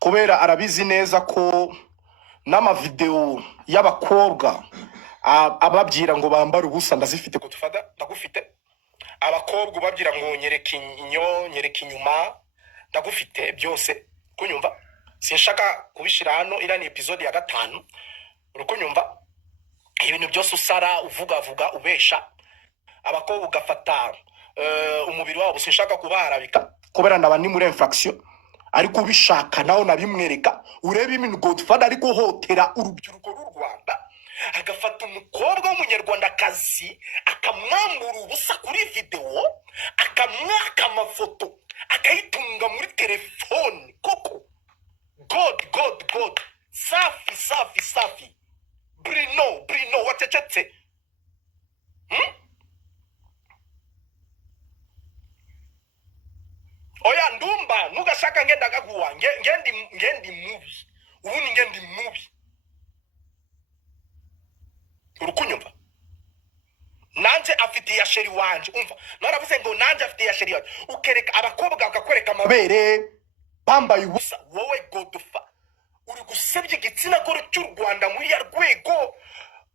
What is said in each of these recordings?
kubera arabizi neza ko n'amavideo y'abakobwa ababwira ngo bambara ubusa ndazifite ko tufada ndagufite abakobwa ubabwira ngo nyereka inyo nyereka inyuma ndagufite byose kunyumva sinshaka kubishira hano ira ni episode ya 5 urukunyumva ibintu byose usara uvuga ubesha abakobwa ugafata umubiri wabo sinshaka kubaharabika kubera ndaba ni muri infraction ariko ubishaka naho nabimwereka urebe ibintu Godfather ariko hotera urubyiruko rw'u Rwanda agafata umukobwa w'umunyarwandakazi akamwambura ubusa kuri video akamwaka amafoto akayitunga muri telefone koko God safi Bruno watecetse oya ndumba nugashaka ngenda gaguwa ngendi mubi ubundi ngendi mubi urukunyumva nanje afite ya sheri wanje umva naravuze ngo nanje afite ya sheri wanje ukereka abakobwa bakakwereka amabere bambaye ubusa wowe Godfather uri gusebye igitsina gore cy'u Rwanda muri ya rwego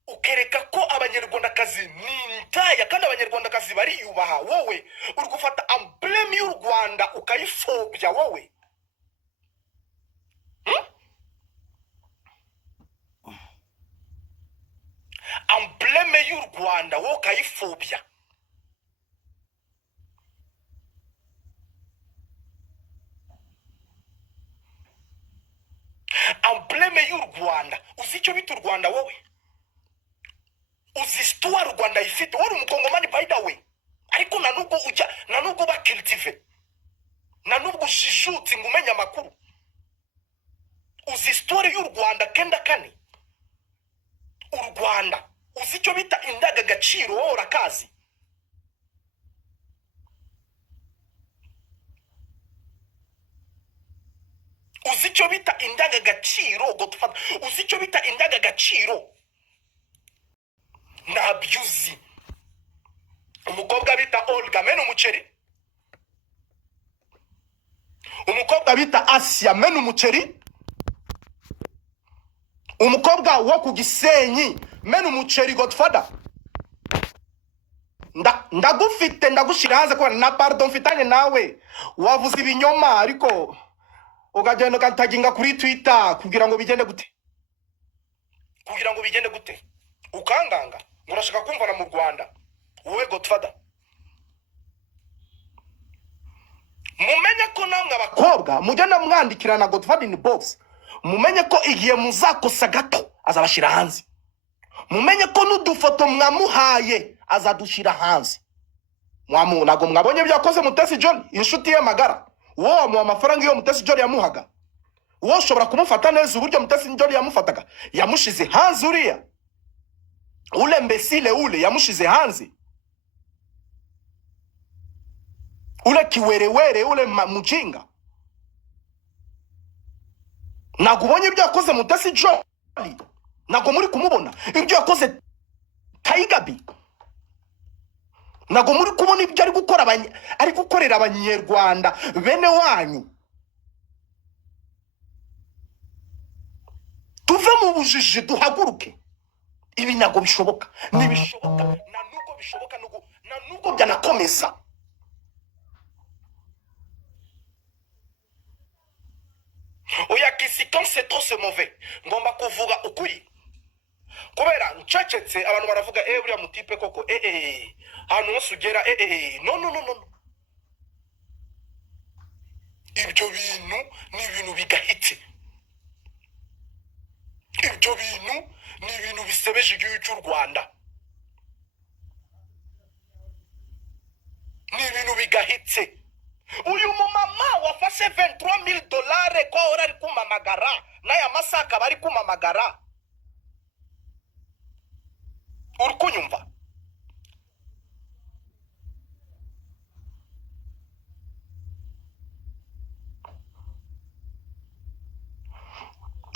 ukereka ko abanyarwandakazi nintaya kandi abanyarwandakazi bariyubaha wowe uri gufata emblem y'u Rwanda ukayifobya wowe emblem y'u Rwanda wowe ukayifobya emblem y'u Rwanda uzi icyo bita u Rwanda wowe uzi histoire u Rwanda ifite wari umukongomani by the way ariko nanugo ba cultive nanugo jijutse ngumenya makuru uzi histoire y'u Rwanda kenda kane u Rwanda uzi icyo bita indaga gaciro wowe urakazi uzi icyo bita indaga gaciro Godfather uzi icyo bita indaga gaciro nabyuzi umukobwa bita Olga meno umuceri umukobwa bita Asia meno umuceri umukobwa wo ku Gisenyi meno umuceri Godfather ndagufite ndagushira hanze ko na pardon mfitanye nawe wavuze ibinyoma ariko ugagenda kantaginga kuri Twitter kugira ngo bigende gute ukanganga murashaka kumvana mu Rwanda wowe Godfather mumenye ko namwe abakobwa mugenda mwandikirana Godfather in box mumenye ko igihe muzakosa gato azabashira hanze mumenye ko n'udufoto mwamuhaye azadushira hanze nago mwabonye byakoze Mutesi John inshuti ye magara wo mu amafaranga iyo Mutesi John yamuhaga wo shobora kumufata neza uburyo Mutesi John yamufataga yamushize hanze uriya ule mbesile ule yamushize hanze ule kiwerewere ule mujinga nagubonye ibyo yakoze Mutesi John nago muri kumubona ibyo yakoze Taigabi nago muri kubona ibyo ari gukorera abanyarwanda bene wanyu tuve mu bujiji duhaguruke ibi nago bishoboka nibishoboka na nuko bishoboka na nuko byanakomeza oya kisi quand c'est trop c'est mauvais ngomba kuvuga ukuri kubera ncecetse abantu baravuga buriya mutipe koko hano musugera no ibyo bintu ni ibintu bigahitse ibyo bintu ni ibintu bisebeje igihugu cy'u Rwanda ni ibintu bigahitse uyu mumama wafashe $23,000 ko ora ari kumamagara naya masaka bari kumamagara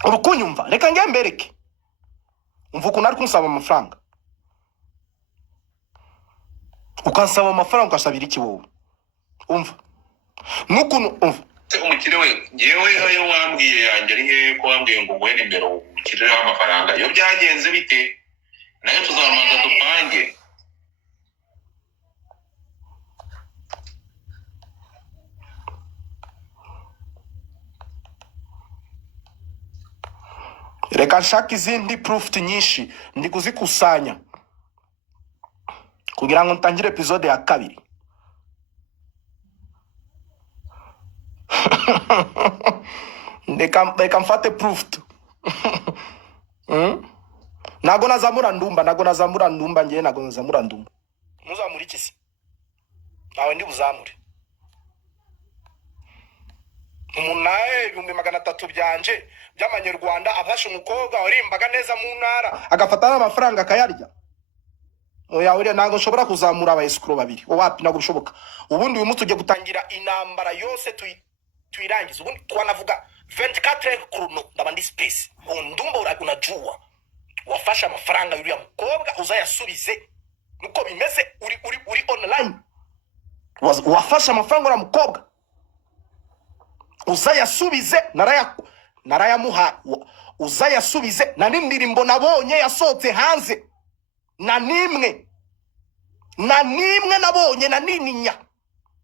urukunyumva reka ngembereke umva ukuntu ari kunsaba amafaranga ukansaba amafaranga ukasabira iki wowe umva nukuntu umva umukire we yewe ayo wambwiye yanjye ari he ko wambwiye ngo nguhe nimero ukirireho amafaranga iyo byagenze bite nayo tuzamanza dupange. Reka nshaka izindi proof nyinshi ndi kuzikusanya kugira ngo ntangire episode ya kabiri. Reka mfate proof. Nago nazamura ndumba ngiye nago nazamura ndumba. Muzamura iki se? Nawe ndi buzamure. Umunaye 300 byanje by'amanyarwanda afashe umukobwa warimbaga neza mu ntara agafata n'amafaranga akayarya. Oya uri nago nshobora kuzamura aba escrow babiri. Wapi nago bishoboka. Ubundi uyu munsi tujye gutangira inambara yose tuirangiza. Ubundi twanavuga 24 chrono ndabandi space. Ndumba unajua. Wafasha amafaranga yuri ya mukobwa uzayasubize. Nuko bimeze uri online. Wafasha amafaranga ya mukobwa uzayasubize narayamuha uzayasubize na n'indirimbo nabonye yasohotse hanze na nimwe nabonye na nininya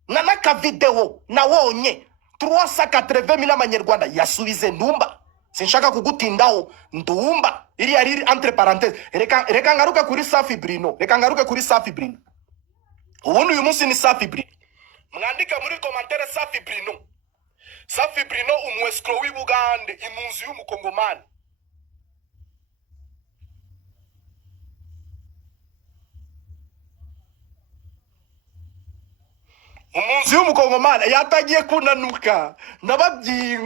na naka video nabonye 380,000 amanyarwanda yasubize ndumba. Sinshaka kugutindaho ndumba iri ari entre parenthèses. Reka ngaruka kuri Safi Brino. Ubundi uyu munsi ni Safi Brino. Mwandika muri commentaire Safi Brino. Safi Brino umwescrow w'Ibugande impunzi y'umukongomani. Umunzi y'umukongomani yatagiye kunanuka nababyiye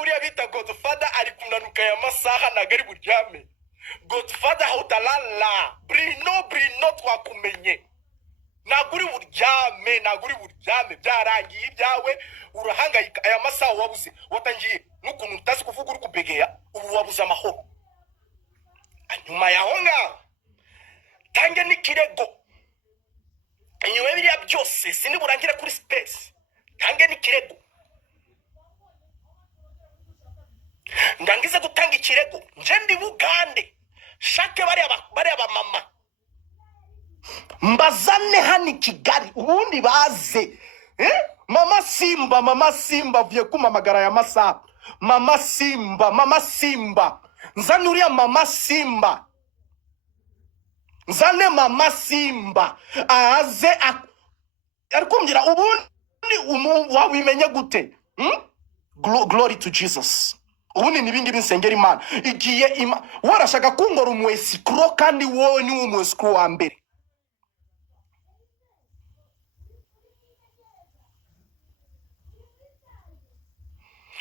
uriya bita Godfather ari kunanuka ya masaha nagari buryame. Godfather hautalala Brino twakumenye naguri buryame byarangiye ibyawe urahangayika aya masaha wabuze watangiye nukuntu utazi kuvuga uri kubegeya ubu wabuze amahoro. Anyuma yaho nga tange n'ikirego inyuma biriya byose sindi burangira kuri space tange n'ikirego ndangize gutanga ikirego nje ndi Bugande shake bariya mama mbazane hani Kigali ubundi baze mama Simba vuye kumamagara ya masaha mama Simba nzane uriya mama Simba aze arikumbira ubundi wabimenye gute. Glory to Jesus. Ubundi nibingi binsengera Imana igiye warashaka kungora umwesikro kandi wowe ni umwesikro wa mbere.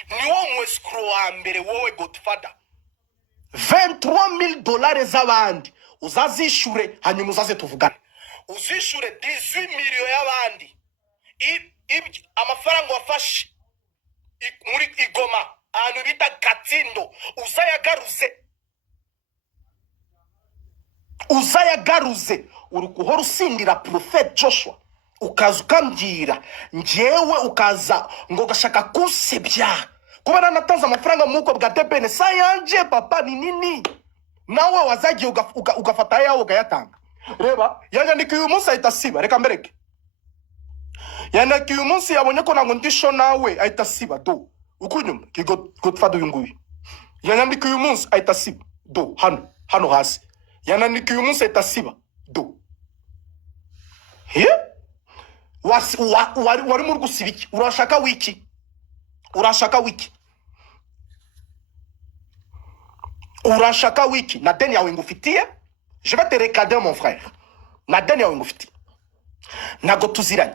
Ni wowe umwesikro wa mbere wowe Godfather. $23,000 z'abandi uzazishure hanyuma uzaze tuvugane. Uzishure 18 million y'abandi. Amafaranga wafashe muri Igoma ahantu bita Katindo uzayagaruze uri kuhora usindira Prophet Joshua ukaza ukambwira njyewe ukaza ngo gashaka kusebya kuba natanze amafaranga muko bwa debene sayanje papa ni nini nawe wazagiye ugafata yawe ugayatanga. Reba yanyandikiye uyu munsi ahita siba. Reka mbereke yanyandikiye uyu munsi yabonye ko nango ndisho nawe ahita siba do ukunyuma Godfather uyu nguyu yanyandikiye uyu munsi ahita siba do hano hasi yanyandikiye uyu munsi ahita siba do wari muri gusiba iki? Urashaka wiki na deni yawe ngufitiye. Je vais te recader mon frère. Na deni yawe ngufitiye nago tuziranye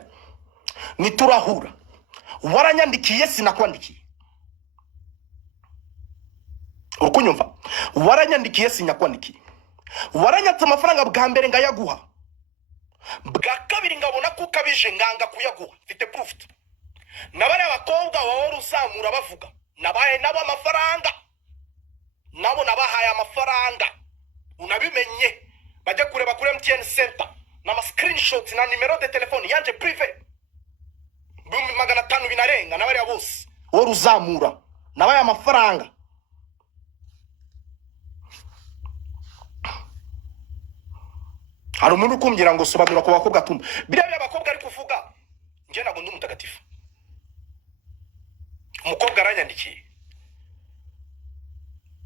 niturahura waranyandikiye sinakwandikiye ukunyumva waranyandikiye sinyakwandikiye waranyatse amafaranga bwa mbere ngayaguha bwa kabiri ngabona ko ukabije nganga kuyaguha mfite proof nabare abakobwa wowe uzamura bavuga nabaye nabo amafaranga nabo nabahaye amafaranga unabimenye bajya kureba kuri MTN Center na screenshots na numero de telefone yanje privé ibihumbi 500 binarenga n'abariya bose wowe ruzamura nabaye amafaranga. Hari umuntu ukumbwira ngo sobanura ku bakobwa tumba biriya by'abakobwa ari kuvuga njye ntabwo ndi umutagatifu. Umukobwa aranyandikiye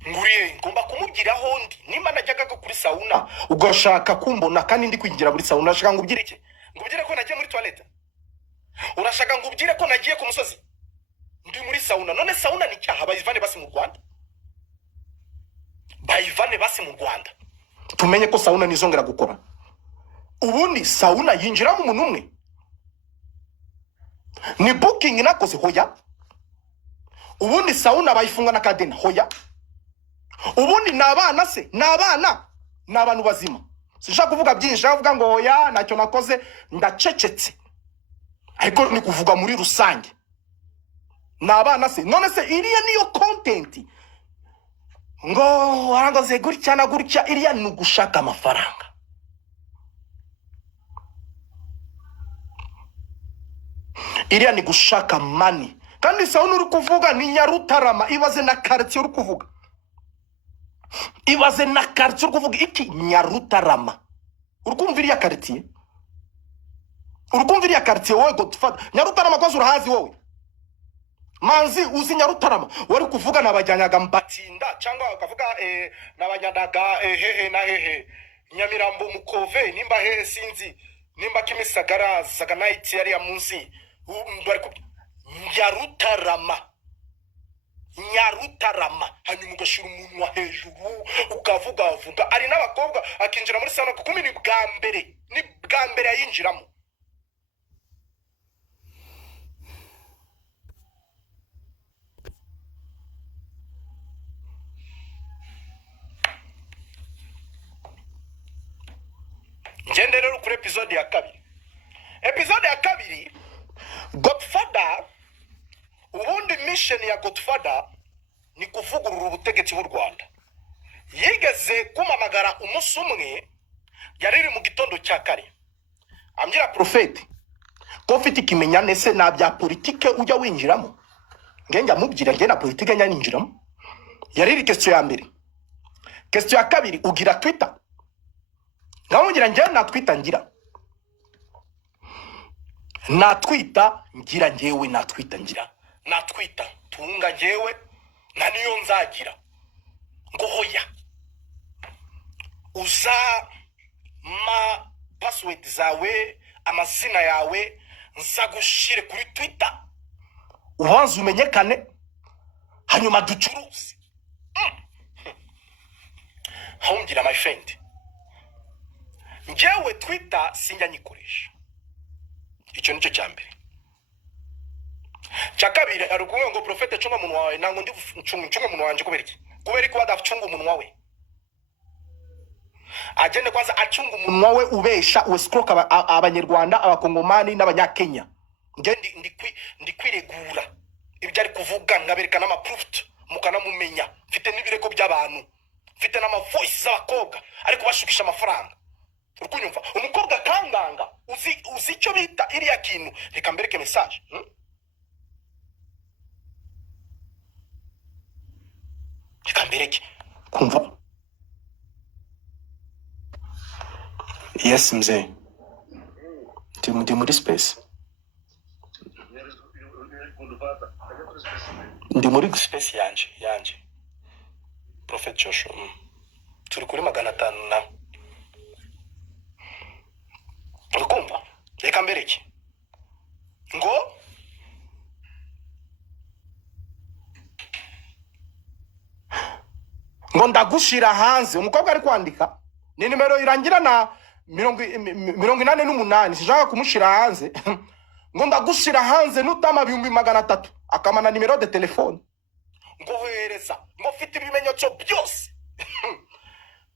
nguriye ngomba kumubwiraho ndi nimba najyaga kuri sauna ugashaka kumbona kandi ndi kwigira muri sauna urashaka ngubwire iki? Ngubwire ko nagiye muri toilette? Urashaka ngubwire ko nagiye ku musozi ndi muri sauna? None sauna ni cyaha bayivane basi mu Rwanda, bayivane basi mu Rwanda tumenye ko sauna nizongera gukora. Ubundi sauna yinjiramo umuntu umwe ni booking nakoze hoya. Ubundi sauna bayifunga na kadena hoya. Ubundi nabana se nabana nabantu bazima sishaka kuvuga byinshi avuga ngo hoya nacyo nakoze ndacecetse ariko ni kuvuga muri rusange nabana se. None se iriya niyo content ngo arangoze gutya na gutya, iriya ni gushaka amafaranga. Iriya ni gushaka money. Kandi sauna uri kuvuga ni Nyarutarama, ibaze na quartier uri kuvuga. Ibaze na quartier uri kuvuga iki Nyarutarama. Urukumva iriya quartier? Urukumva iriya quartier wowe Godfather? Nyarutarama kwazo urahazi wowe? Manzi uzi Nyarutarama? Wari kuvuga nabajyanyaga Mbatsinda cyangwa ukavuga nabajyanaga hehe na hehe Nyamirambo Mukove nimba hehe sinzi nimba Kimisagara Saganite yari ya munsi bari ku Nyarutarama. Nyarutarama hanyuma ugashira umunwa hejuru ukavuga ari n'abakobwa akinjira muri sauna kuko ni bwa mbere yinjiramo. Ngende rero kuri episode ya kabiri. Episode ya kabiri Godfather. Ubundi mission ya Godfather ni kuvugurura ubutegetsi bw'u Rwanda. Yigeze kumamagara umunsi umwe yariri mu gitondo cya kare ambwira Prophet ko ufite ikimenyane se na bya politike ujya winjiramo. Ngenga mubwira nge na politike nya ninjiramo. Yariri question ya mbere. Question ya kabiri ugira Twitter. Ngamubwira nge na Twitter ngira. Na Twitter ngira ngewe na Twitter ngira. Na Twitter tunga ngewe na niyo nzagira ngo hoya uza ma password zawe amazina yawe nzagushire kuri Twitter ubanze umenyekane hanyuma ducuruze. Hongira my friend ngewe Twitter sinjya nyikoresha. Icyo nicyo cyambere. Chakabiri arukuwe ngo Prophet chunga umuntu wawe nango ndi chunga umuntu wanje kubera ko badafchunga umuntu wawe. Agende kwanza achunga umuntu wawe ubesha uwestroka abanyarwanda abakongomani n'abanyakenya. Nge ndi kwiregura ibyo ari kuvuga ngaberekana ama proof mukana mumenya mfite n'ibireko by'abantu mfite n'ama voice z'abakobwa ariko bashukisha amafaranga. Urukunyumva umukobwa kanganga uzi icyo bita iriya kintu reka mbereke message. Kambereke kumva. Yes mzee ndi muri space. Ndi muri space yanje Prophet Joshua. Turi kuri 500 na ukumva reka mbereke ngo ndagushira hanze. Umukobwa ari kwandika ni nimero irangira na 88 sishaka kumushira hanze ngo ndagushira hanze nutama 300 akamana nimero de telefone ngo hereza ngo fite ibimenyetso byose.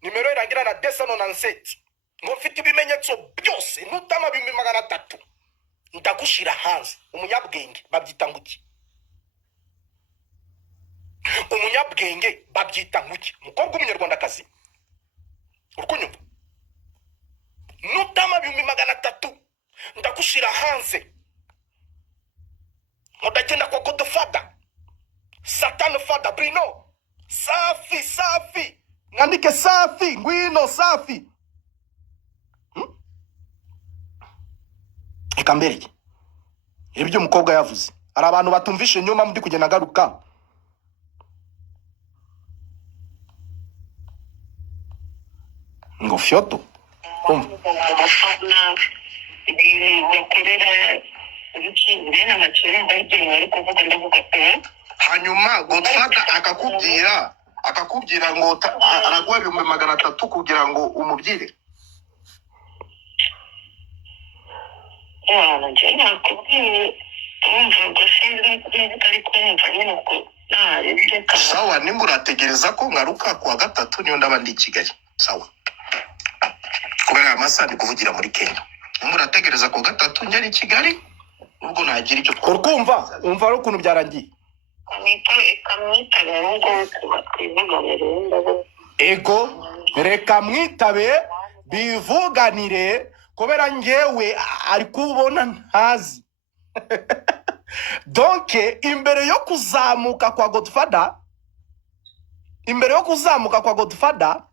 Nimero irangira na 297 ngo fite ibimenyetso byose nutama 300 ndagushira hanze. Umunyabwenge babyita nguki? Umunyabwenge babyita nguki? Mukobwa umunyarwandakazi urukunyumva nutama 300 ndagushira hanze ndagenda kwa Godfather Satan Father Bruno safi ngandike safi ngwino safi ikambereke ibyo umukobwa yavuze ari abantu batumvishe nyuma muri kugenda garuka ngo fyoto hanyuma Godfather akakubwira ngo araguha 300 kugira ngo umubyire sawa nimba urategereza ko ngaruka kuwa gatatu niyo ndaba ndi Kigali sawa kubera amasaha ndi kuvugira muri Kenya nimba urategereza kuwa gatatu njye ari Kigali ubwo nagira icyo twumva umva ari ukuntu byarangiye ego reka mwitabe bivuganire kubera ngewe ari kubona ntazi donc imbere yo kuzamuka kwa Godfather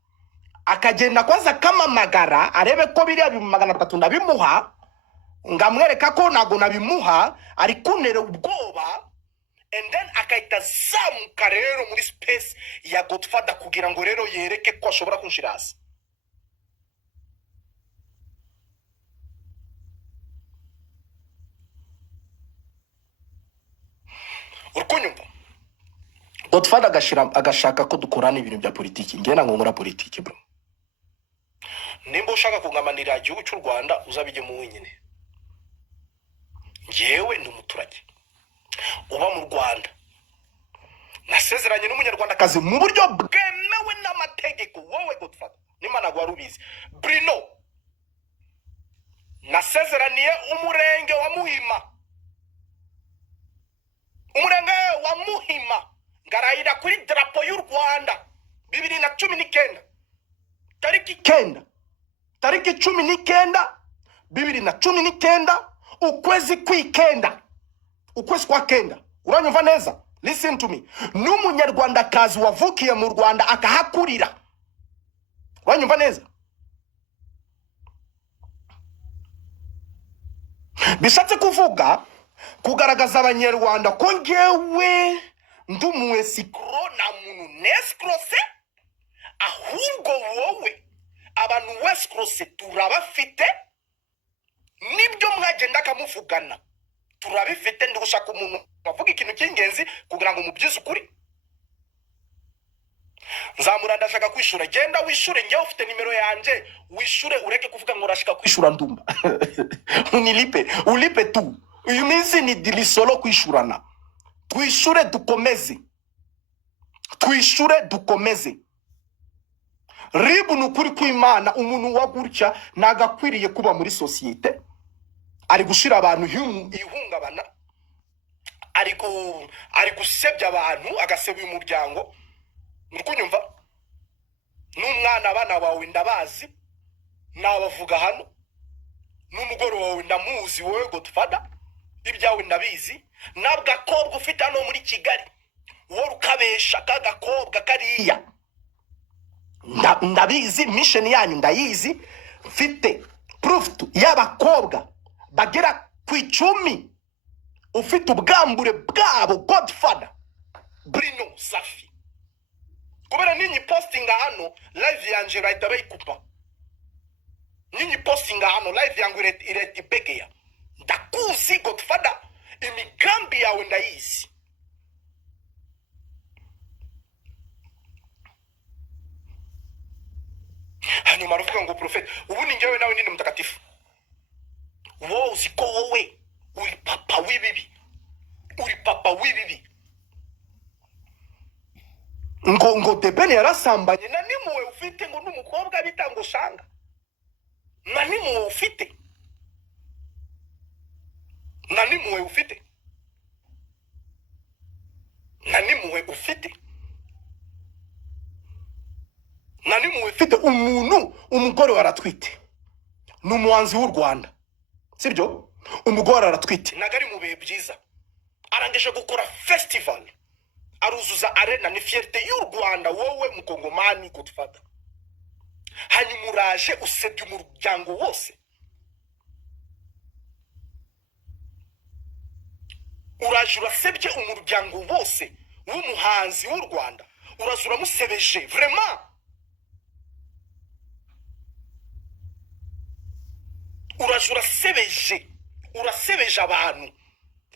akagenda kwaza kamamagara arebe ko biriya 300 nabimuha ngamwereka ko nago nabimuha ari kunera ubwoba and then akaita zamuka rero muri space ya Godfather kugira ngo rero yereke ko ashobora kunshiraza urukunyumva Godfather agashaka ko dukorana ibintu bya politiki ngena ngo nkora politiki bro nimba ushaka kungamanira igihugu cy'u Rwanda uzabije mu wenyine ngewe ndi umuturage uba mu Rwanda nasezeranye n'umunyarwandakazi mu buryo bwemewe n'amategeko wowe Godfather n'Imana gwarubizi Bruno nasezeraniye umurenge wa Muhima ngarayira kuri drapo y'u Rwanda 2019 tariki 19 2019 ukwezi kwa kenda uranyumva neza listen to me n'umunyarwandakazi wavukiye mu Rwanda akahakurira uranyumva neza bishatse kuvuga kugaragaza abanyarwanda ko ngewe ndumuwe sikro na muntu neskrose ahubwo wowe abantu weskrose turabafite nibyo mwagenda kamuvugana turabifite ndi gushaka umuntu wavuga ikintu cy'ingenzi kugira ngo mubyize ukuri nzamura ndashaka kwishura genda wishure ngewe ufite nimero yanje wishure ureke kuvuga ngo urashaka kwishura ndumba ulipe tu uyu minsi ni dilisolo kwishurana twishure dukomeze ribu nukuri kw'Imana umuntu wagurya nagakwiriye kuba muri societe ari gushira abantu ihungabana ari gusebya abantu agasebya umuryango mukunyumva n'umwana abana bawe ndabazi nabavuga hano n'umugore wawe ndamuzi wowe Godfather ibyawe ndabizi nabwakobwa ufite hano muri Kigali wowe ukabesha kagakobwa kariya ndabizi mission yanyu ndayizi mfite proof y'abakobwa bagera ku 10 ufite ubwambure bwabo Godfather Bruno Safi kubera ninyi posting hano live yanje right bayikupa ninyi posting hano live yangu ireti begeya ndakuzi Godfather imigambi yawe ndayizi hanyuma ruvuga ngo prophet ubu ni ngewe nawe nini mtakatifu wowe uziko wowe uri papa w'ibibi ngo debeni yarasambanye na nimuwe ufite ngo n'umukobwa bitango shanga na nimuwe ufite umuntu umugore waratwite n'umuhanzi w'u Rwanda sibyo umugore aratwite nagari mu bihe byiza arangije gukora festival aruzuza arena ni fierté y'u Rwanda wowe mukongomani Godfather hanyuma uraje usebye umuryango wose uraje urasebye umuryango wose w'umuhanzi w'u Rwanda uraje uramusebeje vraiment uraje urasebeje abantu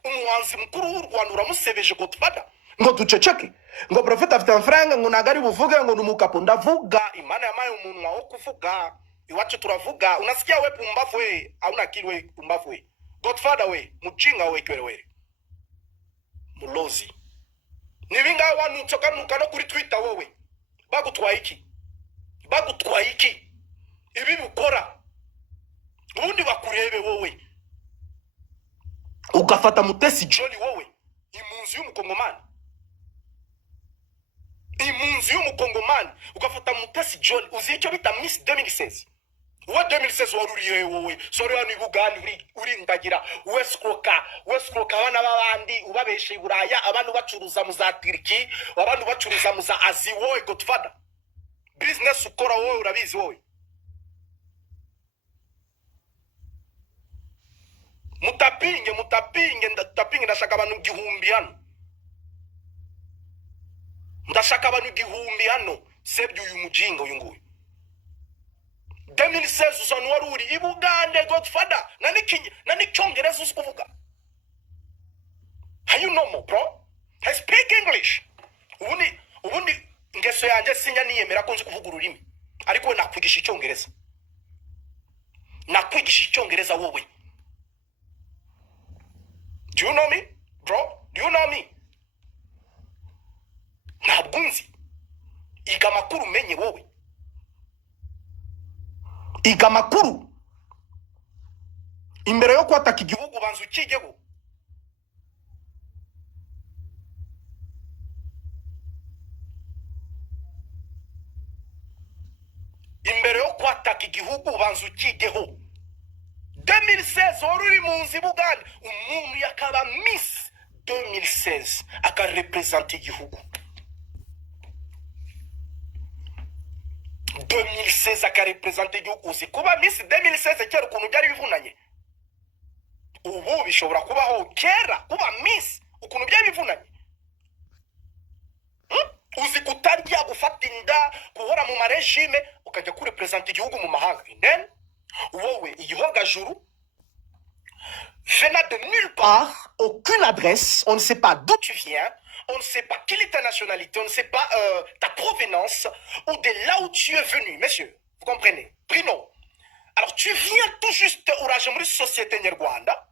umuhanzi mukuru w'u Rwanda uramusebeje Godfather ngo duceceke ngo Prophet afite amafaranga ngo nagari buvuge ngo numukapo ndavuga imana yamaye umunwa wo kuvuga iwacu turavuga unasikia we pumbafu we hauna akili we pumbafu we Godfather we mujinga we kwere we mulozi nibinga wanu tokanuka no kuri Twitter wowe bagutwaye iki ibi bukora ubundi bakurebe wowe ugafata Mutesi Jolly wowe impunzi y'umukongomani ugafata Mutesi Jolly uzi icyo bita Miss 2016 uwa 2016 waruriye wowe sori hano ibugani urindagira wescroka abana babandi ubabeshe Buraya abantu bacuruza mu za Turki abantu bacuruza mu za Azi wowe Godfather business ukora wowe urabizi wowe mutapinge ndashaka abantu igihumbi hano sebye uyu mujinga uyu nguyu 2016 uzana waruri ibugande Godfather nani cyongereza uzi kuvuga how you know more bro I speak English ubundi ngeso yanjye sinya niyemera ko nzi kuvuga ururimi ariko nakwigisha icyongereza wowe. Do you know me, bro? Do you know me? Ntabwo nzi. Iga makuru menye wowe. Iga makuru. Imbere yo kwataka igihugu banzu ukigeho. Imbere yo kwataka igihugu banzu ukigeho. 2016 oruri munzi buganda umuntu yakaba Miss 2016 akarepresenter igihugu 2016 akarepresenter igihugu uzi kuba Miss 2016 cyera ukuntu byari bivunanye ubu bishobora kubaho kera kuba Miss ukuntu byari bivunanye uzi kutarya gufata inda guhora mu marejime ukajya kurepresenter igihugu mu mahanga then wowe ihogajuru venant de nulle part, aucune adresse, on ne sait pas d'où tu viens, on ne sait pas quelle est ta nationalité, on ne sait pas ta provenance ou de là où tu es venu, messieurs, vous comprenez? Bruno, alors tu viens tout juste Ourage muri société nyarwanda,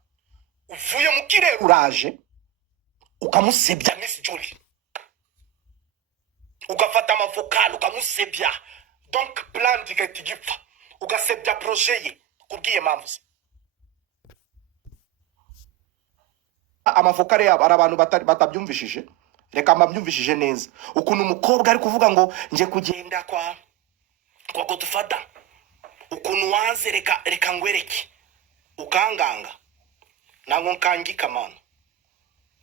uvuye mu kirere Ourage, ukamusebya Miss Jolly, ugafata amavokal ukamusebya, donc plan digipfa, ugasebya projet ye, kubwiye mpamvu se. Amavokare yabo arabantu batabyumvishije reka mbabyumvishije neza ukuntu umukobwa ari kuvuga ngo nje kugenda kwa Godfather ukuntu waze reka ngwereke ukanganga nango nkangika man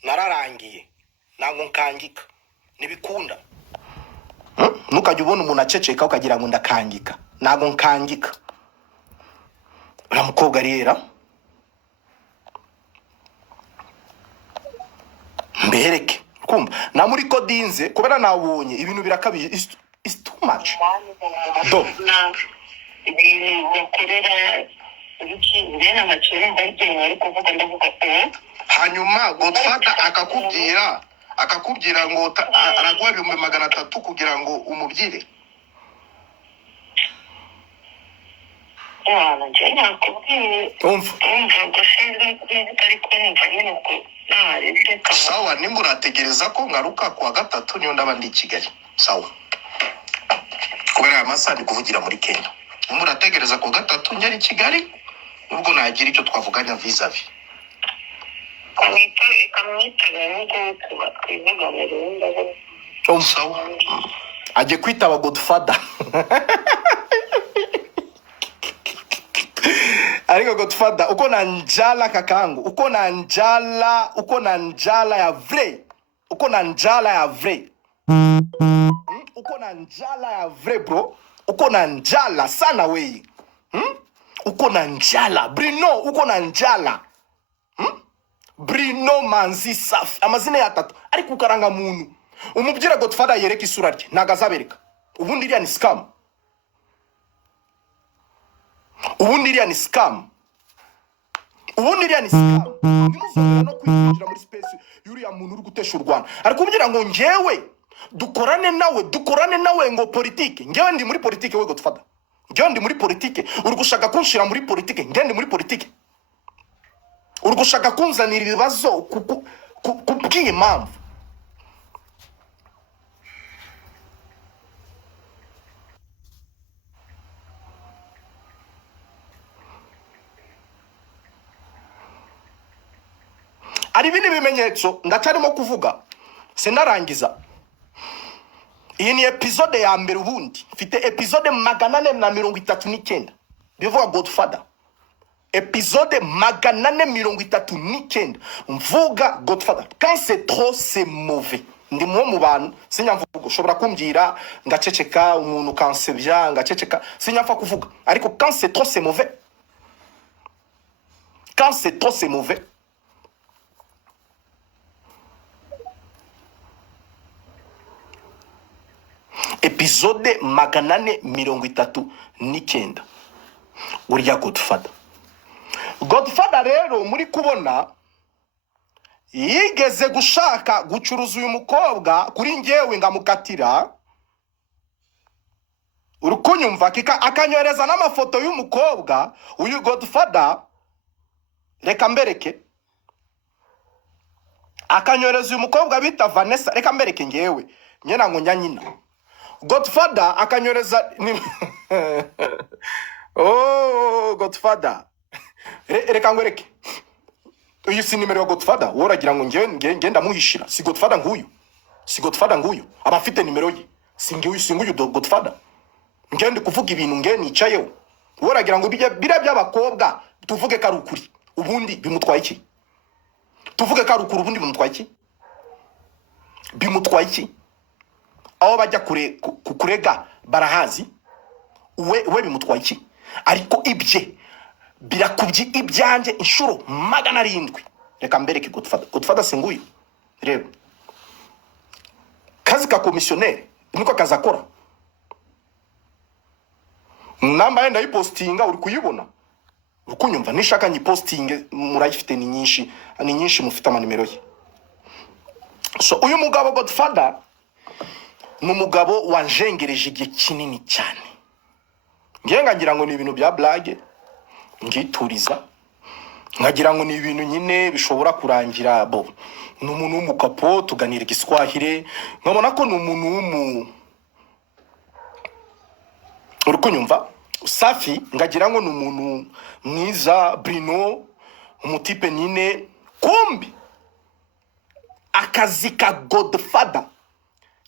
nararangiye nango nkangika nibikunda nukajya ubona umuntu aceceka ukagira ngo ndakangika nango nkangika ura mukobwa rero mbereke kumva na muri kodinze kubera nabonye ibintu birakabije is too much do hanyuma Godfather akakubwira ngo araguha 300 kugira ngo umubyire sawa nimba urategereza ko ngaruka kwa gatatu niyo ndaba ndi Kigali sawa kubera amasaha ndi kuvugira muri Kenya nimba urategereza kwa gatatu njye Kigali ubwo nagira icyo twavuganya vis-a-vis sawa aje kwitaba Godfather ariko Godfather uko na njala kakangu, uko na njala ya vrai, uko na njala ya vrai, uko na njala ya vrai bro, uko na njala sana we, uko na njala Brino, uko na njala, Brino Manzi Safi amazina ya tatu ariko ukaranga muntu umubwira Godfather yereka isura rye nagazabereka, ubundi iriya ni scam, ubundi iriya ni scam, ubundi iriya ni scam. Nimuzongera no kwinjira muri space yuriya muntu uri gutesha u Rwanda ariko umbwira ngo ngewe dukorane nawe ngo politike, ngewe ndi muri politike we Godfather, ngewe ndi muri politike, uri gushaka kunshira muri politike, ngewe ndi muri politike, uri gushaka kunzanira ibibazo kubwiye impamvu. Ari bini bimenyetso ndacarimo kuvuga sinarangiza. Iyi ni episode ya mbere, ubundi mfite episode 439 bivuga Godfather, episode 439 mvuga Godfather. Quand c'est trop c'est mauvais. Ndi mu bantu sinyamvuga, ushobora kumbwira ngaceceka, umuntu kansebya ngaceceka, sinyapfa kuvuga, ariko quand c'est trop c'est mauvais, quand c'est trop c'est mauvais. Episode 439 uriya Godfather. Godfather rero muri kubona yigeze gushaka gucuruza uyu mukobwa kuri ngewe ngamukatira, uri kunyumva, akanyoreza n'amafoto y'umukobwa uyu Godfather, reka mbereke, akanyoreza uyu mukobwa bita Vanessa, reka mbereke ngewe nyena ngo nyanyina. Godfather akanyoreza oh Godfather, reka ngwereke uyu si nimero ya Godfather, woragira ngo ngenda muhishira, si Godfather nguyu, si Godfather nguyu, abafite nimero ye, singuyu Godfather. Ngende kuvuga ibintu nicayeho, woragira ngo bira by'abakobwa tuvuge ko ari ukuri, ubundi bimutwaye iki? Tuvuge ko ari ukuri, ubundi bimutwaye iki? Bimutwaye iki? Aho bajya kurega barahazi, we bimutwaye iki? Ariko ibye birakubye ibyanje inshuro 700. Reka mbereke Godfather singuyu. Rero kazi ka komisioneri niko kazakora, namba yenda yipostinga, uri kuyibona, uri kunyumva, nishaka nyipostinge murayifite ni nyinshi mufite amanimero ye. So uyu mugabo Godfather numugabo wanjengereje igihe kinini cyane, ngira ngo ni ibintu bya blague ngituriza, nkagira ngo ni ibintu nyine bishobora kurangira bo n'umuntu w'umukapo tuganira igiswahire, nkabona ko n'umuntu uri kunyumva Safi, ngagira ngo n'umuntu mwiza Brino, umutipe nyine, kumbi akazi ka Godfather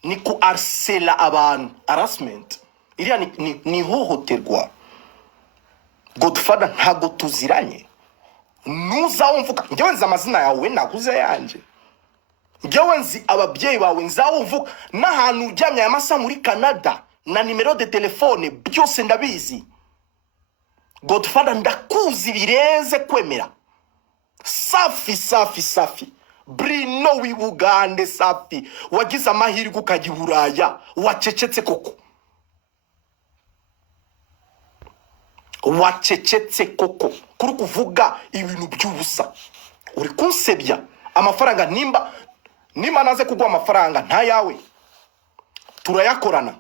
ni ku arsela abantu, harassment, iriya ni hohoterwa. Godfather ntago tuziranye, nuzaho mvuga ngewe nzi amazina yawe nakuze yanje, ngewe nzi ababyeyi bawe nzaho mvuga, n'ahantu uryamye aya masaha muri Canada na nimero de telefone byose ndabizi. Godfather ndakuzi birenze kwemera. Safi Brino w'Ibugande, Safi wagize amahirwe ukajya i Buraya, wacecetse koko, wacecetse koko kuri kuvuga ibintu by'ubusa, uri kunsebya. Amafaranga nimba naze kugwa amafaranga nta yawe, turayakorana.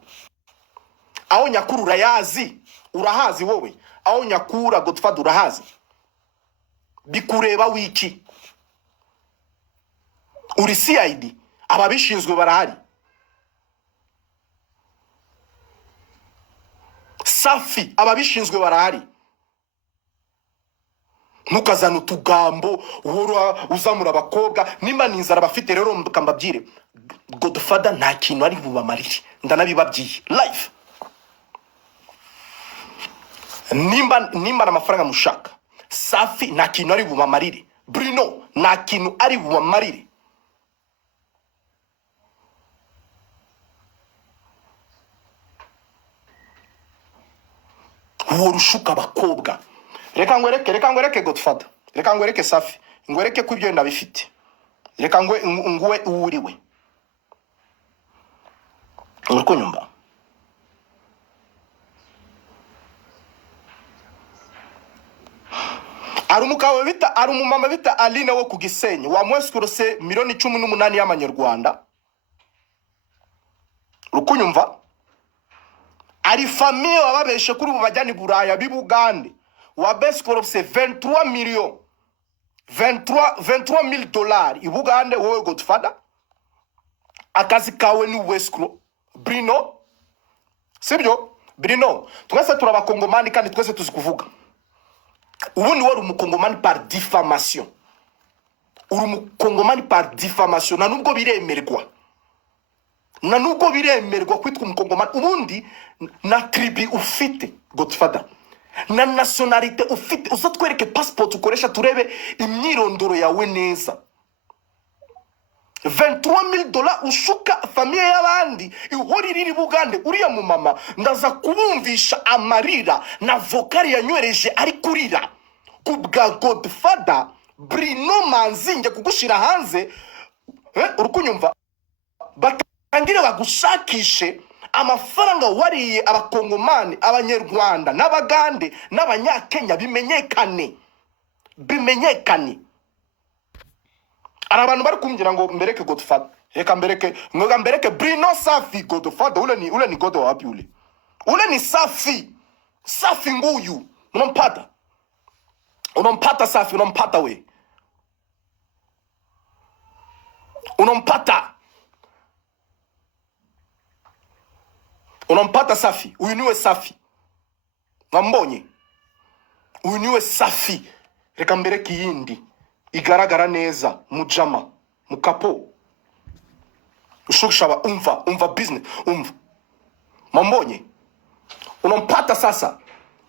Aho nyakuru urayazi, urahazi wowe, aho nyakura Godfather urahazi, bikureba wiki, uri CID, ababishinzwe barahari. Safi ababishinzwe barahari. Ntukazana utugambo uhora uzamura abakobwa, nimba ninzara bafite rero mbambabwire Godfather nta kintu ari bubamarire, ndanabibabwiye live. Nimba n'amafaranga mushaka Safi nta kintu ari bubamarire, Bruno nta kintu ari bubamarire. Worushuka abakobwa. Reka ngwereke Godfather, reka ngwereke Safi, ngwereke ko ibyo ndabifite, reka nguwe uwuriwe. Uri kunyumva? Ari umumama bita Aline wo ku Gisenyi wamweskurose miliyoni 18 y'amanyarwanda. Uri kunyumva? Ari famille wababeshe kuri ubu bajyani Buraya b'Ubugande wabeskurose 23 millions 23 dollars i Bugande. Wowe Godfather akazi kawe ni wescro Bruno, sibyo? Bruno, twese turabakongomani kandi twese tuzi kuvuga. Ubundi wari umukongomani par diffamation, uri umukongomani par diffamation, na nubwo biremerwa kwitwa umukongomani. Ubundi na tribu ufite Godfather, na nationalite ufite, uzatwereke passport ukoresha turebe imyirondoro yawe neza. 23 dollars ushuka famille y'abandi ihori riri Bugande. Uriya mu mama ndaza kubumvisha amarira na vokali yanywereje ari kurira kubwa Godfather Bruno Manzinge kugushira hanze. Uri kunyumva? Batangire bagushakishe amafaranga wariye abakongomani, abanyarwanda n'abagande n'abanyakenya bimenyekane. Arabantu bari kumgira ngo mbereke Godfather, reka mbereke Bruno Safi. Godfather ule ni godo wapi ule ni Safi nguyu. Unampata Safi, unampata we, unampata Safi. Uyu niwe Safi, mwambonye? Uyu niwe Safi. Reka mbereke yindi igaragara neza, mujama mukapo ushukshaba. Umva business, mwambonye? Unampata sasa.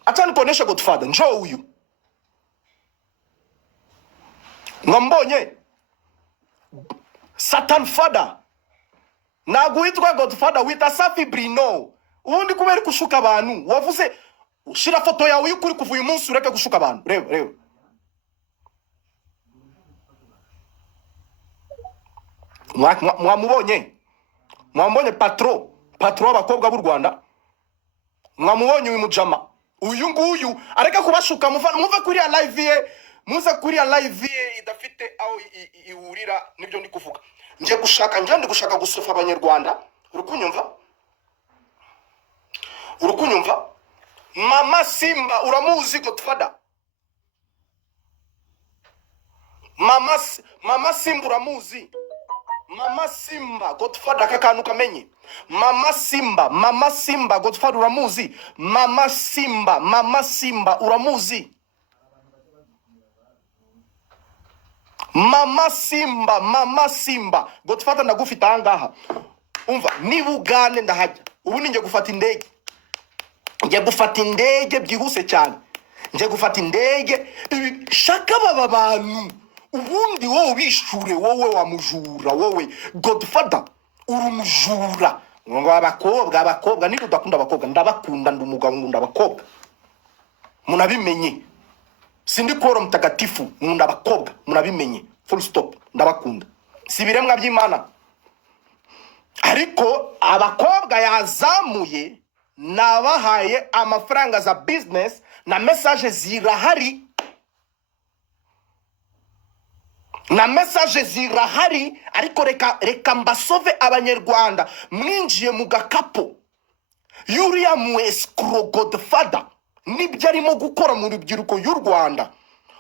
Acha nikuoneshe Godfather, njoo huyu. Mwambonye? Satan Father nago witwa Godfather wita Safi Bruno. Ubundi kubera kushuka abantu wavuze ushira foto yawe y'ukuri kuva uyu munsi ureke gushuka abantu. Reba mwamubonye patro w'abakobwa b'u Rwanda, mwamubonye uyu mujama. Uyu nguyu areka kubashuka. Muve kuri ya live ye, muze kuri ya live ye idafite aho ihurira nibyo ndi kuvuga. Ndi gushaka gusofa abanyarwanda. Uri kunyumva? Mama Simba uramuzi Godfather? Mama Simba uramuzi? Mama Simba Godfather kakanu kamenye. Mama Simba Godfather uramuzi? Mama Simba uramuzi? Mama Simba Godfather ndagufita angaha. Umva ni Bugande ndahajya. Ubu ninje gufata indege. Nje gufata indege byihuse cyane. Nje gufata indege. Shaka baba bantu. Ubundi wowe bishure, wowe wa mujura, wowe Godfather uri umujura. Ngo abakobwa niba udakunda abakobwa, ndabakunda, ndumugabo ngunda abakobwa. Munabimenye. Sindi koro mtakatifu, ngunda abakobwa, munabimenye. Full stop, ndabakunda. Sibiremwa by'Imana. Ariko abakobwa yazamuye nabahaye amafaranga za business na message zirahari. Ariko reka mbasove abanyarwanda mwinjiye mu gakapo. Yuriya mu escrow Godfather nibyo arimo gukora mu rubyiruko y'u Rwanda.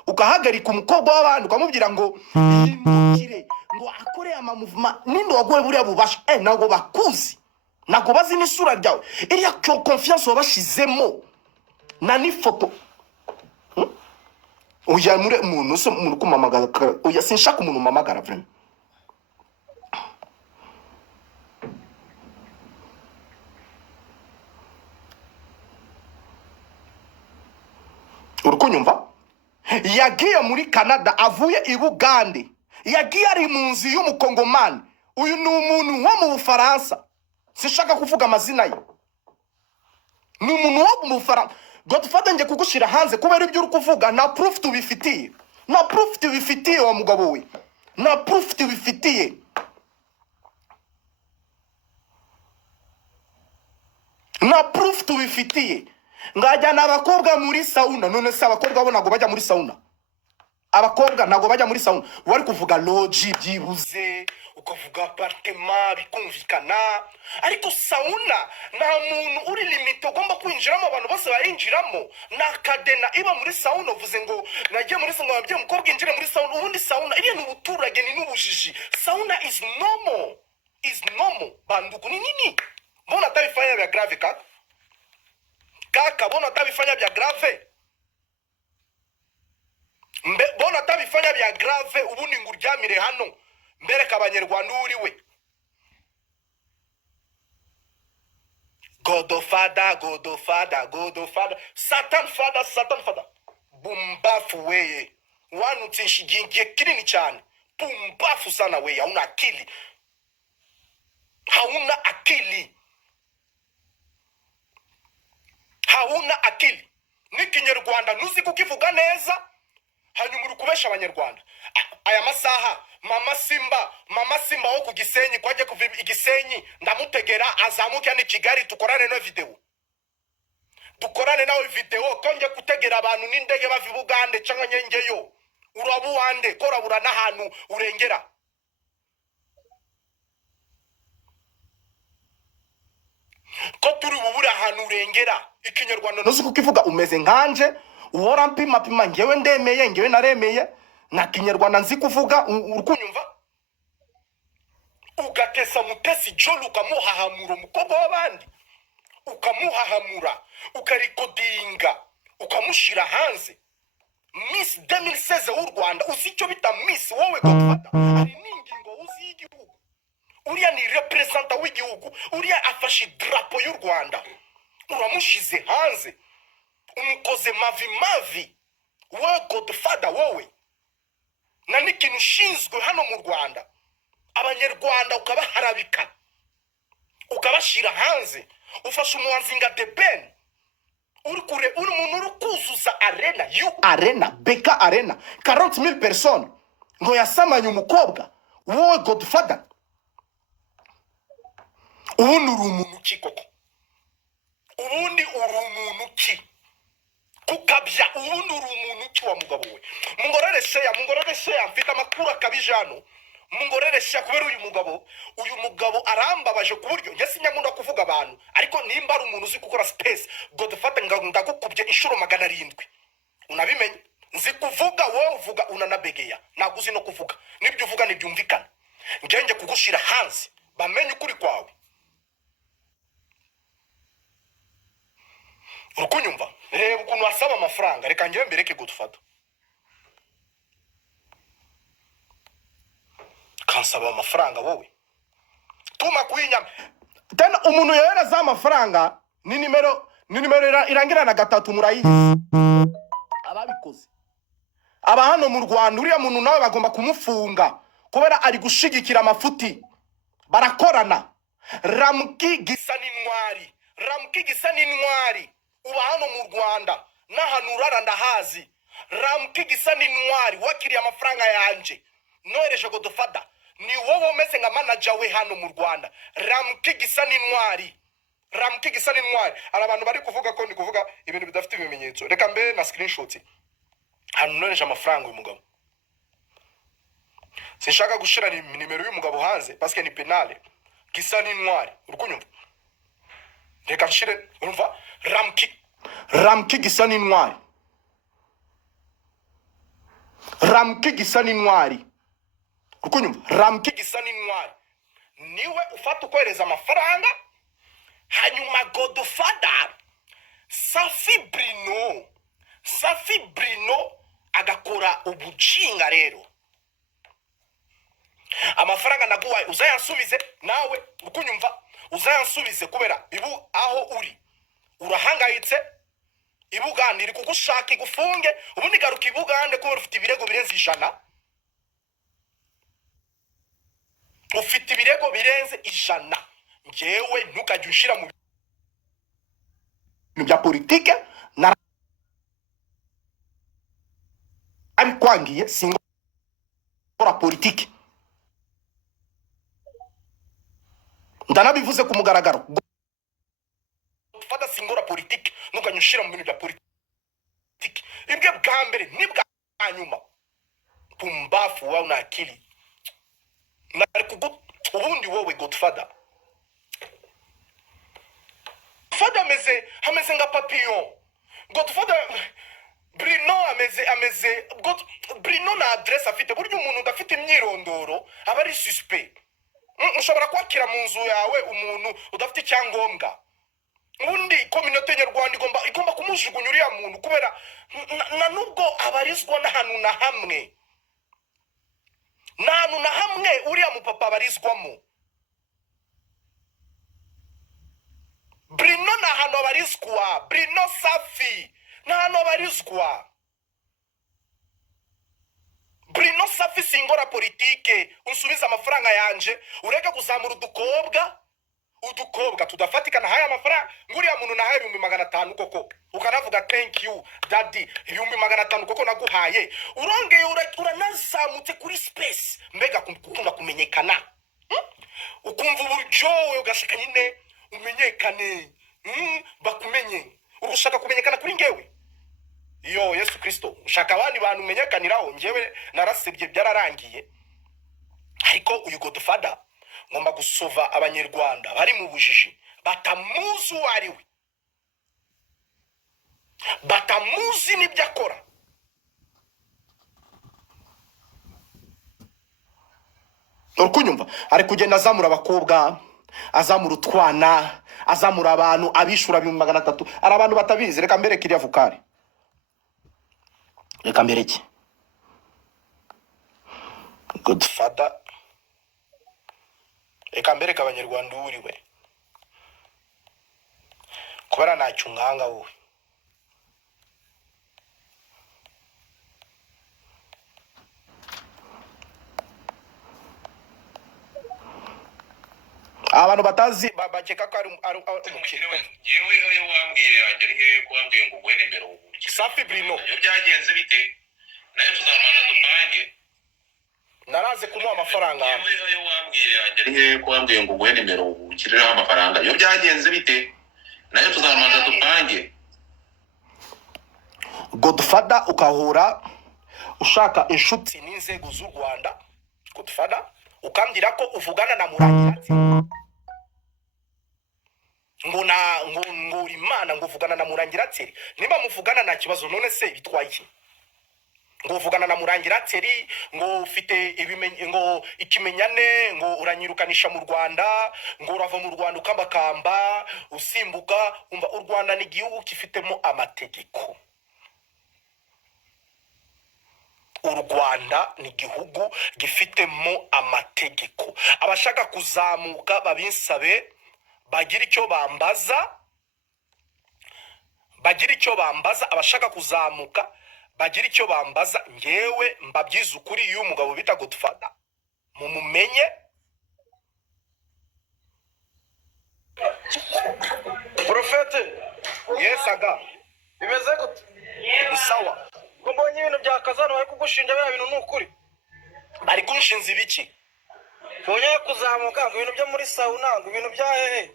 Ukahagarika umukobwa w'abandi ukamubwira ngo yimukire, ngo akore ama movement. Ninde wagoye buriya bubasha? Nago bakuzi, nago bazi n'isura ryawe. Iriya confiance wabashizemo na ni foto. Uya mure umuntu so umuntu kumamagara. Uya sinshaka umuntu mamagara vraiment. Urukunyumva? yagiye muri Canada avuye i Bugande, yagiye ari mu nzu y'umukongomani. Uyu ni umuntu wo mu Bufaransa, sishaka kuvuga amazina ye, ni umuntu wo mu Bufaransa. Godfather nje kugushira hanze kubera ibyo uri kuvuga, na proof tubifitiye, na proof tubifitiye wa mugabo we, na proof tubifitiye. Na proof tubifitiye. Ngajyana abakobwa muri sauna, none se abakobwa bo nago bajya muri sauna? Abakobwa nago bajya muri sauna. Wari kuvuga loji byibuze, ukavuga apartment bikumvikana, ariko sauna nta muntu uri limite ugomba kwinjiramo, abantu bose barinjiramo. Na kadena iba muri sauna uvuze ngo nagiye muri sauna, ababyeyi umukobwa injire muri sauna. Ubundi sauna iriya ni ubuturage, ni n'ubujiji. Sauna is normal, is normal. Banduku ni nini? Mbona tabifanya vya grave kaka? Kaka, mbona tabifanya vya grave? Mbona tabifanya vya grave? Ubundi nguryamire hano mbereka abanyarwanda uriwe. Godfather, Satan father. Bumbafu weye. Wanu tinshigingie kinini cyane. Bumbafu sana weye, hauna akili. Hauna akili. Hauna akili. N'ikinyarwanda nuzi kukivuga neza, hanyuma uri kubesha abanyarwanda. Aya masaha mama Simba wo ku Gisenyi kwaje kuva igisenyi, ndamutegera azamuke ni Kigali tukorane no video. Dukorane nawe video konje kutegera abantu n'indege bava Bugande cyangwa nyengeyo. Urabuwande korabura n'ahantu urengera. Ko turi bubura ahantu urengera. Ikinyarwanda nuzi kukivuga umeze nkanje, uhora mpima ngewe ndemeye, ngewe naremeye. Na kinyarwanda nzi kuvuga urukunyumva. Ugatesa Mutesi Jolly ukamuhahamura umukobwa w'abandi, ukamuhahamura, ukarikodinga, ukamushira hanze. Miss 2016 w'u Rwanda, uzi icyo bita Miss wowe Godfather? Ari n'ingingo uzi y'igihugu. Uriya ni representa w'igihugu, uriya afashe drapo y'u Rwanda, uramushize hanze, umukoze mavi. Wowe Godfather wowe, na n'ikintu ushinzwe hano mu Rwanda, abanyarwanda ukabaharabika, ukabashira hanze. Ufashe umuhanzi nga The Ben, uri umuntu uri kuzuza arena, Beka Arena, 40,000 personnes, ngo yasamanye umukobwa. Wowe Godfather, ubundi uri umuntu ki koko? Ubundi uri umuntu ki? Kukabya, ubundi uri umuntu ki wa mugabo we? Mungorere sheya, mfite amakuru akabijano. Mungorere sheya kubera uyu mugabo arambabaje ku buryo njye sinyakunda kuvuga abantu, ariko nimba ari umuntu uzi gukora space, Godfather ndagukubye inshuro 700. Unabimenye? Nzi kuvuga, wowe uvuga unanabegeya. Naguzi no kuvuga. Nibyo uvuga nibyumvikana. Ngenje kugushira hanze, bamenye ukuri kwawe. Urukunyumva? Reba ukuntu asaba amafaranga, reka ngewe mbereke Godfather. Kansaba amafaranga wowe. Tuma kuinyama. Tena umuntu yera za amafaranga ni nimero irangira na 3 murayi. Ababikoze. Aba hano mu Rwanda uriya muntu nawe bagomba kumufunga kubera ari gushigikira amafuti. Barakorana. Ramki gisa n'intwari. Uba hano mu Rwanda n'ahantu urara ndahazi. Ramki gisa n'intwari wakiriye amafaranga yanje. Nohereje Godfather. Ni wowe umeze nka manager we hano mu Rwanda. Ramki gisa n'intwari. Abantu bari kuvuga ko ndi kuvuga ibintu bidafite ibimenyetso. Reka mbe na screenshot. Hano nohereje amafaranga uyu mugabo. Sinshaka gushira nimero y'uyu mugabo hanze parce que ni penale. Gisa n'intwari. Urukunyumva? Reka nshire, urumva? Ramki gisa n'intwari. Ramki gisa n'intwari. Urukunyumva? Ramki gisa n'intwari. Niwe ufata ukohereza amafaranga, hanyuma Godfather Safi Brino agakora ubujinga rero. Amafaranga naguhaye uzayansubize nawe, urukunyumva? Uzayansubize kubera bibu aho uri urahangayitse, ibugande iri kugushaka igufunge ubundi garuka ibugande kubera ufite ibirego birenze 100 ufite ibirego birenze 100 ngewe ntukajya ushira mu bintu bya politike na abikwangiye singora politike ndanabivuze ku mugaragaro fata singora politike ntukajya ushira mu bintu bya politike ibyo bwa mbere nibwa nyuma pumbafu wa unakili nari kugu ubundi wowe Godfather Godfather ameze nga papillon Godfather Bruno ameze Bruno na adresse afite buryo umuntu udafite imyirondoro aba ari suspect ushobora kwakira mu nzu yawe umuntu udafite icyangombwa ubundi communauté nyarwanda igomba kumujugunya uriya muntu kubera na nubwo abarizwa n'ahantu na hamwe uriya mupapa abarizwamo Bruno na hano abarizwa Bruno Safi na hano abarizwa Bruno Safi singora politike unsubiza amafaranga yanje ureke kuzamura udukobwa tudafatikana haya amafaranga nguriya muntu nahaye 500 koko ukanavuga thank you daddy 500 koko naguhaye urongeye uranazamutse kuri space mbega kukunda kumenyekana ukumva uburyo ugashaka nyine umenyekane bakumenye urushaka kumenyekana kuri ngewe yo Yesu Kristo ushaka abandi bantu umenyekaniraho ngewe narasebye byararangiye ariko uyu Godfather ngomba gusova abanyarwanda bari mu bujiji batamuzi wariwe batamuzi nibyo akora urukunyumva ari kugenda azamura abakobwa azamura utwana azamura abantu abishura 300 ari abantu batabizi reka mbereke iriya vukari reka mbereke Godfather reka mbereke abanyarwanda uriwe kubera ntacyo nkanga wowe abantu batazi bakeka ko ari umukire yewe ayo wambwiye yanjye ari ko wambwiye ngo ngwene nimero Safi Bruno iyo byagenze bite nayo tuzamanza dupange naraze kumuha amafaranga yewe ayo wambwiye yanjye ari ko wambwiye ngo ngwene nimero ukirireho amafaranga iyo byagenze bite nayo tuzamanza dupange Godfather ukahura ushaka inshuti n'inzego z'u Rwanda Godfather ukambwira ko uvugana na Murangiratsi ngo Imana ngo uvugana na Murangiratsi niba muvugana nta kibazo none se bitwaye iki ngo uvugana na Murangiratsi ngo ufite ngo ikimenyane ngo uranyirukanisha mu Rwanda ngo urava mu Rwanda ukambakamba usimbuka umva u Rwanda ni igihugu gifitemo amategeko u Rwanda ni igihugu gifitemo amategeko abashaka kuzamuka babinsabe bagira icyo bambaza abashaka kuzamuka bagira icyo bambaza ngewe mbabyiza ukuri uyu mugabo bita Godfather mumumenye Profete yesaga bimeze gute sawa ko mbonye ibintu byakazana bari kugushinja bya bintu n'ukuri bari kunshinza ibiki mbonye kuzamuka ngo ibintu byo muri sauna ngo ibintu bya hehe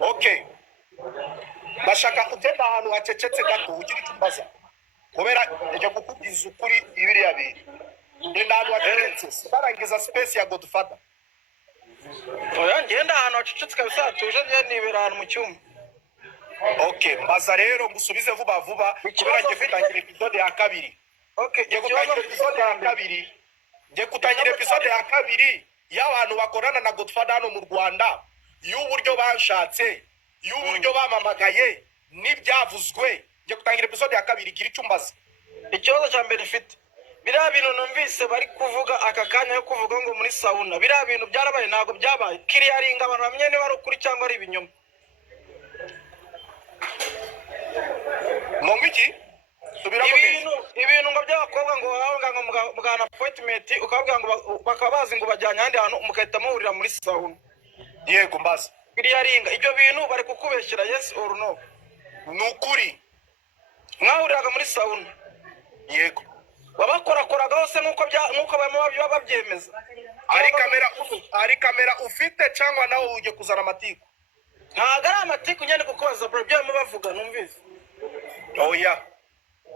okay bashaka ugenda ahantu hacecetse gato ugira icyo umbaza kubera njya kukubwiza ukuri ibiri yabiri ngenda ahantu hacecetse barangiza space ya Godfather oya ngenda ahantu hacecetse kabisa tuje nibera ahantu mu cyumba okay mbaza rero ngusubize vuba kubera ngiye kutangira episode ya kabiri okay ngiye kutangira episode ya kabiri y'abantu bakorana na Godfather hano mu Rwanda y'uburyo banshatse y'uburyo bamamagaye n'ibyavuzwe ngiye kutangira episode ya kabiri gira icyo umbaza ikibazo cya mbere mfite biriya bintu numvise bari kuvuga aka kanya yo kuvuga ngo muri sauna biriya bintu byarabaye ntabwo byabaye kiriya ringa abantu bamenye niba ari ukuri cyangwa ari ibinyoma ngo ngiki subiramo neza ibintu ngo by'abakobwa ngo bavuga ngo mugana appointment ukababwira ngo bakaba bazi ngo bajyanye ahandi hantu mugahita muhurira muri sauna. yego mbaza Iriya ringa ibyo bintu bari kukubeshyira yes or no? ni ukuri Mwahuriraga muri sauna yego wabakorakoraga hose nk'uko baba babyemeza. ari kamera ufite cyangwa nawe ujye kuzana amatiku? Ntabwo ari amatiku nyine kukubaza bro byamo bavuga numvise. Oya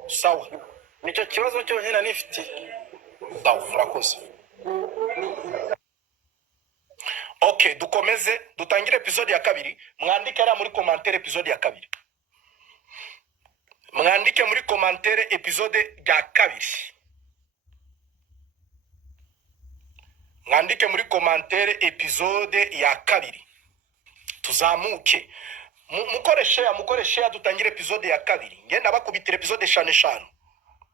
sawa Nicyo kibazo cyonyine nifitiye. sawa murakoze. Okay, dukomeze dutangire episode ya kabiri. Mwandike ara muri commentaire episode ya kabiri. Mwandike muri commentaire episode ya kabiri. Mwandike muri commentaire episode ya kabiri. Tuzamuke. Mukoreshe dutangire episode ya kabiri. Ngenda bakubitira episode 5.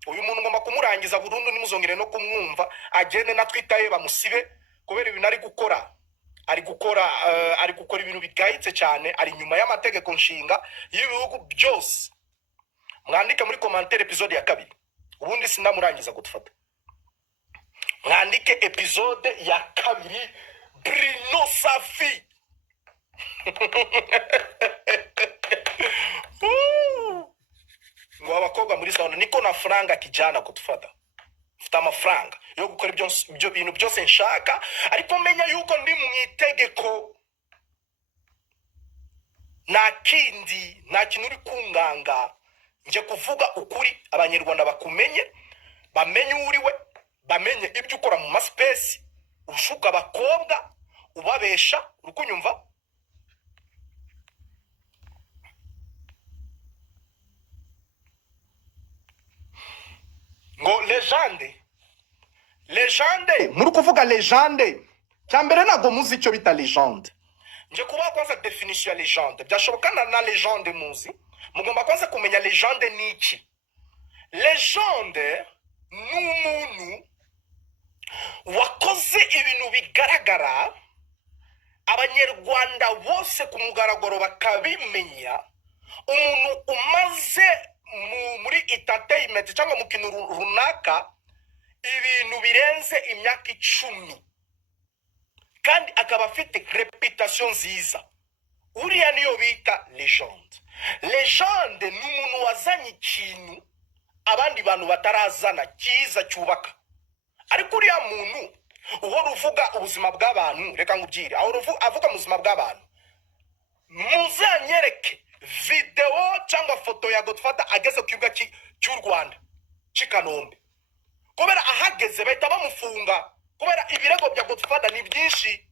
Uyu muntu ngomba kumurangiza burundu nimuzongere no kumwumva agende natwitaye bamusibe kubera ibintu ari gukora ibintu bigayitse cyane, ari nyuma y'amategeko nshinga y'ibihugu byose. Mwandike muri commentaire episode ya kabiri. Ubundi sindamurangiza gutufata. Mwandike episode ya kabiri Bruno Safi. Ngo abakobwa muri sauna niko na franga kijana kutufata. Mfite amafaranga yo gukora ibyo bintu byose nshaka, ariko menya yuko ndi mu itegeko. Nta kintu uri kunganga. Nje kuvuga ukuri, abanyarwanda bakumenye, bamenye uriwe, bamenye ibyo ukora mu maspace, ushuka abakobwa, ubabesha, urukunyumva? Ngo legende muri kuvuga legende cyambere nago muzi icyo bita legende. Nje kuba kwanza definition ya legende byashobokana na legende muzi, mugomba kwanza kumenya legende ni iki. Legende ni umuntu wakoze ibintu bigaragara, abanyarwanda bose ku mugaragaro bakabimenya, umuntu umaze muri entertainment cyangwa mu kintu runaka ibintu birenze imyaka 10 kandi akaba afite reputation nziza, uriya niyo bita legende. Legende ni umuntu wazanye ikintu abandi bantu batarazana cyiza cyubaka. Ariko uriya muntu uhora uvuga ubuzima bw'abantu, reka ngubyire, avuga mu buzima bw'abantu, muzanyereke video cyangwa foto ya Godfather ageze ku kibuga cy'u Rwanda Kanombe, kubera ahageze bahita bamufunga kubera ibirego bya Godfather ni byinshi.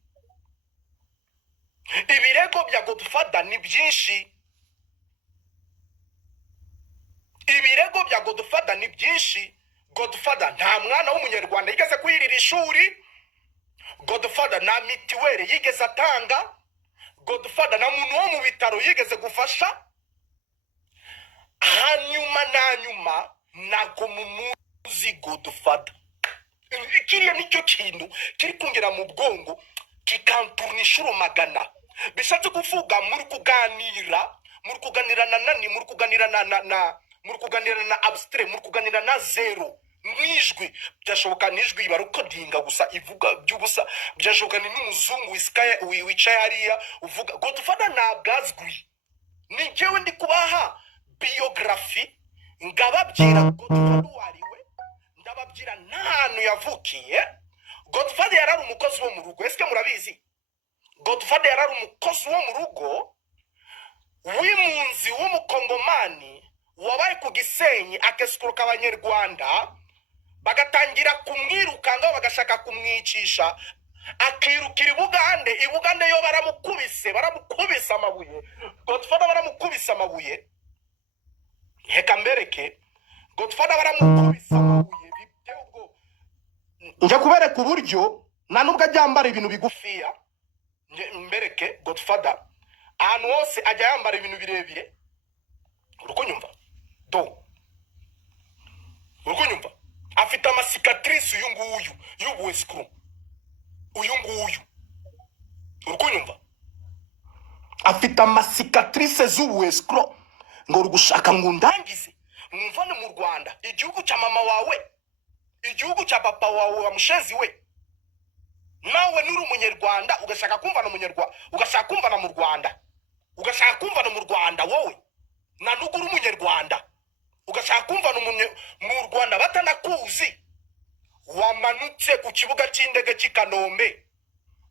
Ibirego bya Godfather ni byinshi. Ibirego bya Godfather ni byinshi. Godfather nta mwana w'umunyarwanda yigeze kwirira ishuri. Godfather nta mitiwere yigeze atanga. Godfather na muntu wo mu bitaro yigeze gufasha. Hanyuma nako mumuzi Godfather. Kiriya nicyo kintu kiri kungera mu bwongo kikanturna inshuro magana. Bishatse kuvuga muri kuganira na nani, muri kuganira na abstract, muri kuganira na zero nijwi. Byashoboka nijwi barukodinga gusa ivuga by'ubusa, byashoboka ni n'umuzungu wicaye hariya uvuga. Godfather nabwazwi. Ni jewe ndi kubaha biography ngababwira Godfather wariwe, ndababwira ntantu yavukiye. Godfather yarari umukozi wo mu rugo. Ese murabizi? Godfather yarari umukozi wo mu rugo w'impunzi w'umukongomani wabaye ku Gisenyi, akesikuruka abanyarwanda bagatangira kumwirukanga, bagashaka kumwicisha, akirukira Ibugande yo baramukubise amabuye. Godfather baramukubise amabuye. Heka mbereke Godfather baramukubise amabuye bitego. Nje kubereka uburyo nta nubwo ajyambara ibintu bigufiya. Nje mbereke Godfather ahantu hose ajya yambara ibintu birebire. Urukunyumva? Urukunyumva? Afite amasikatrice uyu nguyu y'ubuweskuru. Urukunyumva? Afite amasikatrice z'ubuweskuru ngo rugushaka ngo ndangize mwumvane mu Rwanda igihugu cya mama wawe igihugu cya papa wawe wa mushezi we nawe nuri umunyarwanda ugashaka kumvana umunyarwanda ugashaka kumvana mu Rwanda ugashaka kumvana mu Rwanda wowe na nuguru umunyarwanda ugashaka kumvana mu Rwanda batanakuzi wamanutse ku kibuga cy'indege cy'Ikanombe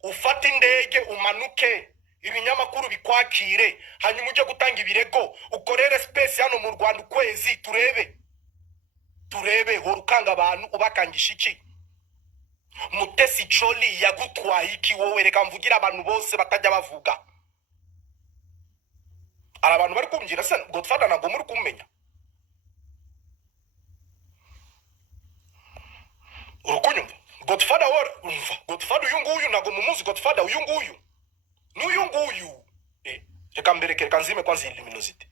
ufata indege umanuke ibinyamakuru bikwakire hanyuma ujye gutanga ibirego ukorere space hano mu Rwanda ukwezi turebe horukanga abantu ubakangisha iki Mutesi Choli yagutwaye iki wowe reka mvugira abantu bose batajya bavuga ara abantu bari kumvira se Godfather ntabwo muri kumenya urukunyumva Godfather umva Godfather uyu nguyu ntabwo mumuzi Godfather uyu nguyu n'uyu nguyu reka mbereke reka nzime kwa zili luminosity